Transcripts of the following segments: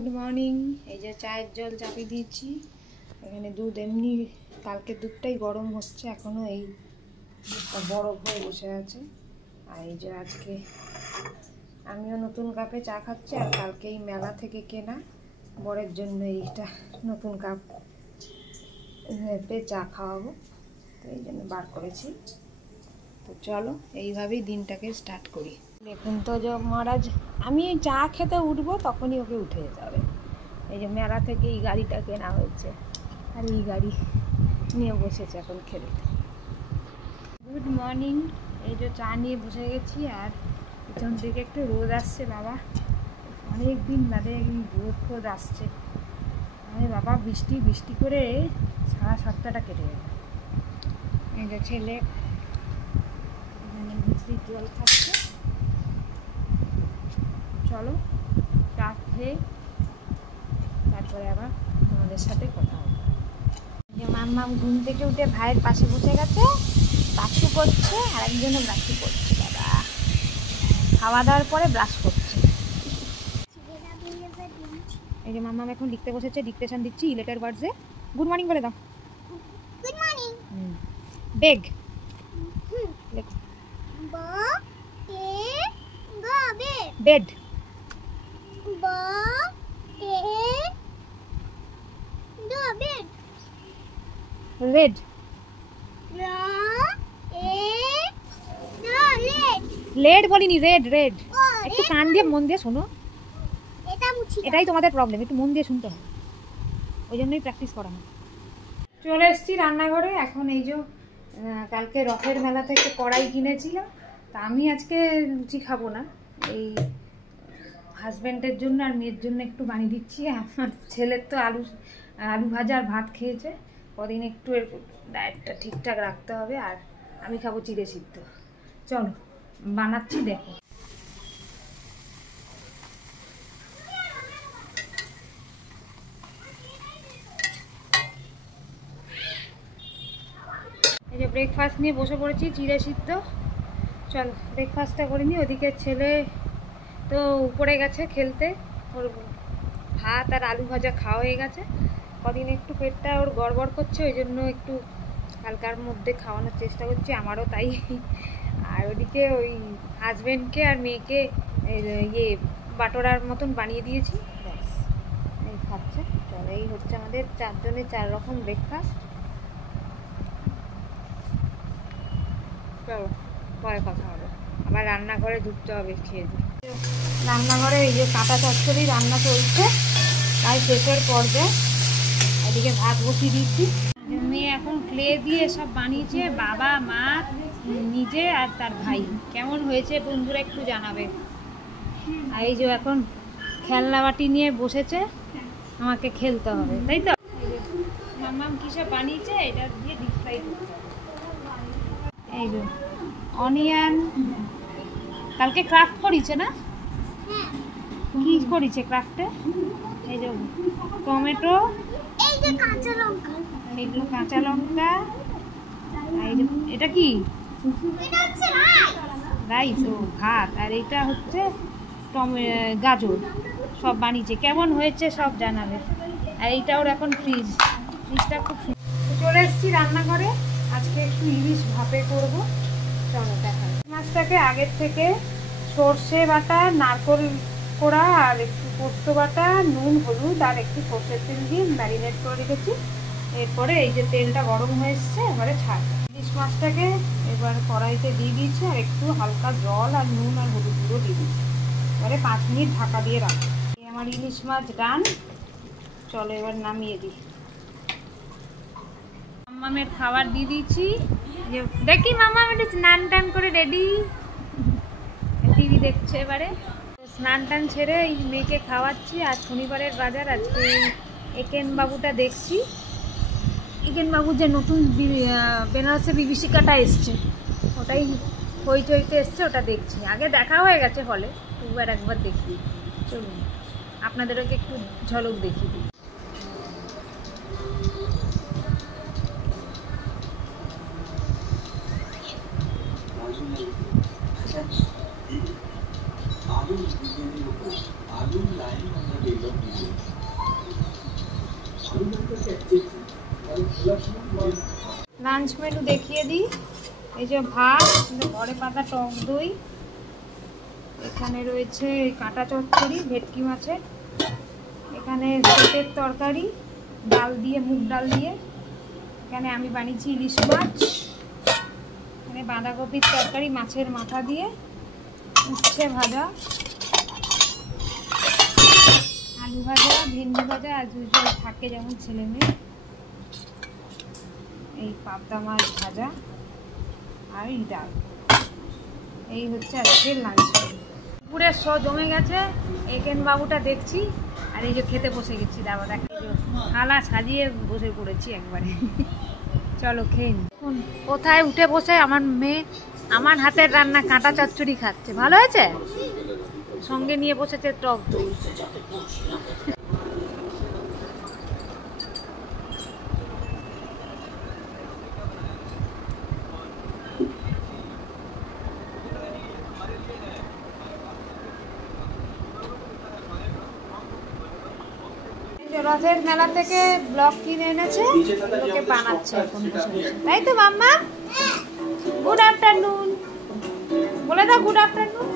Good morning. এই যে চায়ের জল চাপিয়ে দিয়েছি, এখানে দুধ এমনি কালকে দুধটাই গরম হচ্ছে, এখনো এই বরফ হয়ে বসে আছে। আর এই যে আজকে আমিও নতুন কাপে চা খাচ্ছি, আর কালকে এই মেলা থেকে কেনা বরের জন্য এইটা নতুন কাপ চা খাওয়াবো, তো এই জন্য বার করেছি। তো চলো এইভাবেই দিনটাকে স্টার্ট করি। দেখুন তো যে মহারাজ, আমি চা খেতে উঠবো তখনই ওকে উঠে যেতে হবে। এই যে মেলা থেকে এই গাড়িটা কেনা হয়েছে, আর এই গাড়ি নিয়ে বসেছে এখন খেলতে। Good morning. এই যে চা নিয়ে বসে গেছি, আর পিছন থেকে একটু রোদ আসছে। বাবা অনেক দিন বাদে রোদ আসছে। আরে বাবা বৃষ্টি বৃষ্টি করে সারা সপ্তাহটা কেটে গেল। এই যে ছেলে বৃষ্টির জল খাচ্ছে। চলো চা খেয়ে তারপরে আবার তোমাদের সাথে কথা হবে। যে মাম্মাম ঘুম থেকে উঠে ভাইয়ের পাশে বসে গেছে, ব্রাশু করছে, আর একজনও ব্রাশু করছে। বাবা খাওয়া দাওয়ার পরে ব্রাশ করছে। এই যে মাম্মাম এখন লিখতে বসেছে, ডিকটেশন দিচ্ছি ইলেটার ওয়ার্ডসে। গুড মর্নিং বলে দাও। Good morning. বেগ ব এ গ বেড। বেড। ব এ ড বেড। রেড। র এ ড লেড। লেড বলিনি, রেড রেড। ও, একটু কান দিয়ে মন দিয়ে শোনো, এটা মুছি। এটাই তোমাদের প্রবলেম, একটু মন দিয়ে শুনতে হয়, ওই জন্যই প্র্যাকটিস করা হয়। চলে এসেছি রান্নাঘরে। এখন এই যে কালকে রথের মেলা থেকে কড়াই কিনেছিলাম, তা আমি আজকে লুচি খাবো না, এই হাজব্যান্ডের জন্য আর মেয়ের জন্য একটু বানিয়ে দিচ্ছি। আমার ছেলের তো আলু ভাজা আর ভাত খেয়েছে, কদিন একটু ডায়েটটা ঠিকঠাক রাখতে হবে। আর আমি খাবো চিড়ে সিদ্ধ। চলো বানাচ্ছি, দেখো। এই যে ব্রেকফাস্ট নিয়ে বসে পড়েছি, চিড়ে সিদ্ধ। চলো ব্রেকফাস্টটা করে নিই। ওদিকে ছেলে তো উপরে গেছে খেলতে, ওর ভাত আর আলু ভাজা খাওয়া হয়ে গেছে। কদিন একটু পেটটা ওর গড়বড় করছে, ওই জন্য একটু হালকার মধ্যে খাওয়ানোর চেষ্টা করছি, আমারও তাই। আর ওদিকে ওই হাজব্যান্ডকে আর মেয়েকে ইয়ে বাটোরার মতন বানিয়ে দিয়েছি, ব্যাস এই খাচ্ছে। চলো এই হচ্ছে আমাদের চারজনের 4 রকম ব্রেকফাস্ট। চলো পরে কথা হবে, আবার রান্নাঘরে ঢুকতে হবে খেয়ে দিয়ে। রান্নাঘরে এই যে কাঁটা চচ্চড়ি রান্না চলছে, তাই শেষের পর্যায়ে। এদিকে ভাত বসিয়ে দিচ্ছি। মেয়ে এখন ক্লে দিয়ে সব বানিয়েছে, বাবা মা নিজে আর তার ভাই। কেমন হয়েছে বন্ধুরা একটু জানাবে। আর এই যে এখন খেলনা বাটি নিয়ে বসেছে, আমাকে খেলতে হবে, তাই তো। মাম্মাম কী সব বানিয়েছে, এটা দিয়ে ডিপ ফ্রাই করতে হবে। এই যে অনিয়ন, কালকে ক্রাফট করেছে না, কি করেছে ক্রাফটে? এই যে টমেটো, এই যে কাঁচা লঙ্কা, এইগুলো কাঁচা লঙ্কা, এই যে এটা কি, এটা হচ্ছে রাইস, ও ভাত, আর এটা হচ্ছে গাজর। সব বানিয়েছে, কেমন হয়েছে সব জানাবে। আর এইটা ওর এখন ফ্রিজটা খুব সুন্দর। চলে এসেছি রান্নাঘরে, আজকে একটু ইলিশ ভাপে করব। চলো দেখাই। মাছটাকে আগের থেকে সর্ষে বাটা, নারকেল কোড়া, আর একটু পোস্ত বাটা, নুন, হলুদ আর একটু সর্ষের তেল দিয়ে ম্যারিনেট করে রেখেছি। এরপরে এই যে তেলটা গরম হয়ে এসছে, এবারে ছাড়। ইলিশ মাছটাকে এবার কড়াইতে দিয়ে দিয়েছি, আর একটু হালকা জল আর নুন আর হলুদ গুঁড়ো দিয়ে দিচ্ছি। এবারে 5 মিনিট ঢাকা দিয়ে রাখবো। আমার ইলিশ মাছ ডান। চলো এবার নামিয়ে দিই। মাম্মামের খাবার দিয়ে দিয়েছি, দেখি মাম্মাম একটু স্নান টান করে রেডি, টিভি দেখছে। এবারে স্নান টান ছেড়ে এই মেয়েকে খাওয়াচ্ছি। আর শনিবারের বাজার, আজকে একেন বাবুটা দেখছি। একেন বাবুর যে নতুন বেনারসি বিভীষিকাটা এসছে, ওটাই হইচইতে এসছে, ওটা দেখছি। আগে দেখা হয়ে গেছে হলে, একবার দেখি। চলুন আপনাদেরকে একটু ঝলক দেখিয়ে দিই। লাঞ্চ মেনু দেখিয়ে দিই। এই যে ভাত, ঘরে পাতা টক দই, এখানে রয়েছে কাঁটা চচ্চড়ি ভেটকি মাছের, এখানে পেটের তরকারি ডাল দিয়ে, মুগ ডাল দিয়ে, এখানে আমি বানিয়েছি ইলিশ মাছ, এখানে বাঁধাকপির তরকারি মাছের মাথা দিয়ে, উচ্ছে ভাজা, আলু ভাজা, ভেন্ডি ভাজা, আর দুটো থাকে যেমন ছেলে মেয়ে, এই পাবদা মাছ ভাজা আর এই ডাল। এই হচ্ছে আজকের লাঞ্চ। দুপুরের জমে গেছে, একেন বাবুটা দেখছি, আর এই যে খেতে বসে গেছি। দাবা দেখ, থালা সাজিয়ে বসে পড়েছি একবারে। চলো খেয়ে নি। কোথায় উঠে বসে আমার মেয়ে আমার হাতের রান্না কাঁটা চচ্চড়ি খাচ্ছে। ভালো হয়েছে? সঙ্গে নিয়ে বসেছে টক দই। রথের মেলা থেকে ব্লক কিনে এনেছে, এগুলোকে বানাচ্ছে এখন বসে বসে। তাই তো মাম্মা? গুড আফটারনুন বলে দাও। Good afternoon.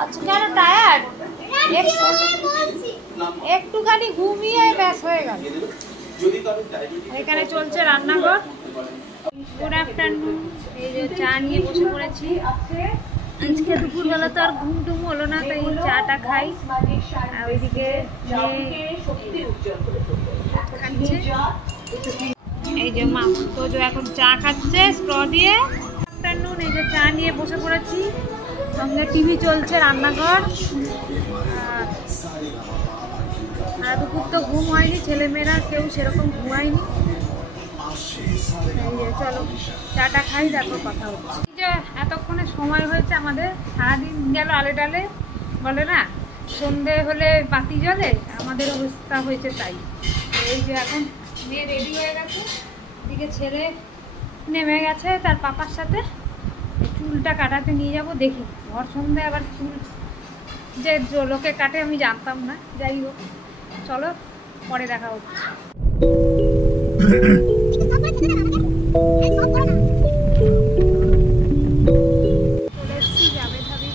আচ্ছা, কেন টায়ার্ড? একটুখানি ঘুমিয়ে ব্যাস হয়ে গেল। এখানে চলছে রান্নাঘর। Good afternoon. এই যে চা নিয়ে বসে পড়েছি। আজকে দুপুরবেলা তো আর ঘুম টুম হলো না, তাই চাটা খাই। আর ওইদিকে এই যে মা তো এখন চা খাচ্ছে স্ট্র দিয়ে। আফটারনুন। এই যে চা নিয়ে বসে পড়েছি, সঙ্গে টিভি চলছে, রান্নাঘর। আর দুপুর তো ঘুম হয়নি, ছেলেমেয়েরা কেউ সেরকম ঘুমায়নি। চলো চাটা খাই, দেখো কথা হচ্ছে। যে এতক্ষণে সময় হয়েছে আমাদের, সারাদিন গেল আলে ডালে, বলে না সন্ধে হলে বাতি জ্বলে, আমাদের অবস্থা হয়েছে তাই। এই যে এখন মেয়ে রেডি হয়ে গেছে, এদিকে ছেলে নেমে গেছে তার পাপার সাথে। চুলটা কাটাতে নিয়ে যাব, দেখি ভর সন্ধে আবার চুল যে লোকে কাটে আমি জানতাম না। যাই হোক, চলো পরে দেখা হচ্ছে। চলে এসছি যাবে ভাবি।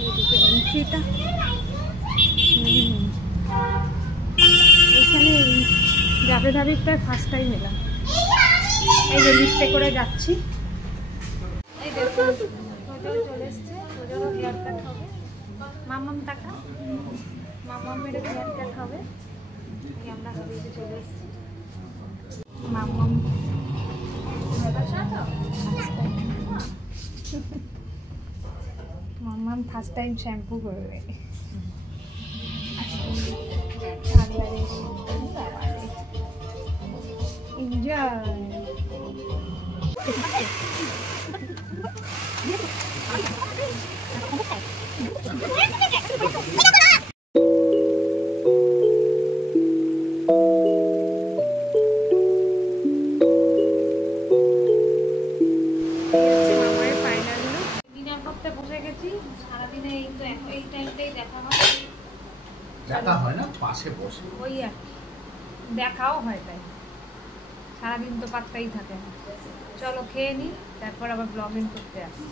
এইদিকে এন্ট্রিটা, এখানে যাবে ভাবিটা ফার্স্ট টাইম এলাম। এই যে লিফটে করে যাচ্ছি। এই দেখো চলে এসছে, ওদেরও হেয়ার কাট হবে। মামাম টাকা, মামামের হেয়ার কাট হবে। আমরা হাবিতে চলে এসেছি। মামাম মামাম ফার্স্ট টাইম শ্যাম্পু করবে। এনজয়। দেখা হয় না, পাশে বসে ওই আর দেখাও হয়, তাই সারাদিন তো পাত্তাই থাকে না। চলো খেয়ে নি, তারপর আবার ব্লগিং করতে আসছি।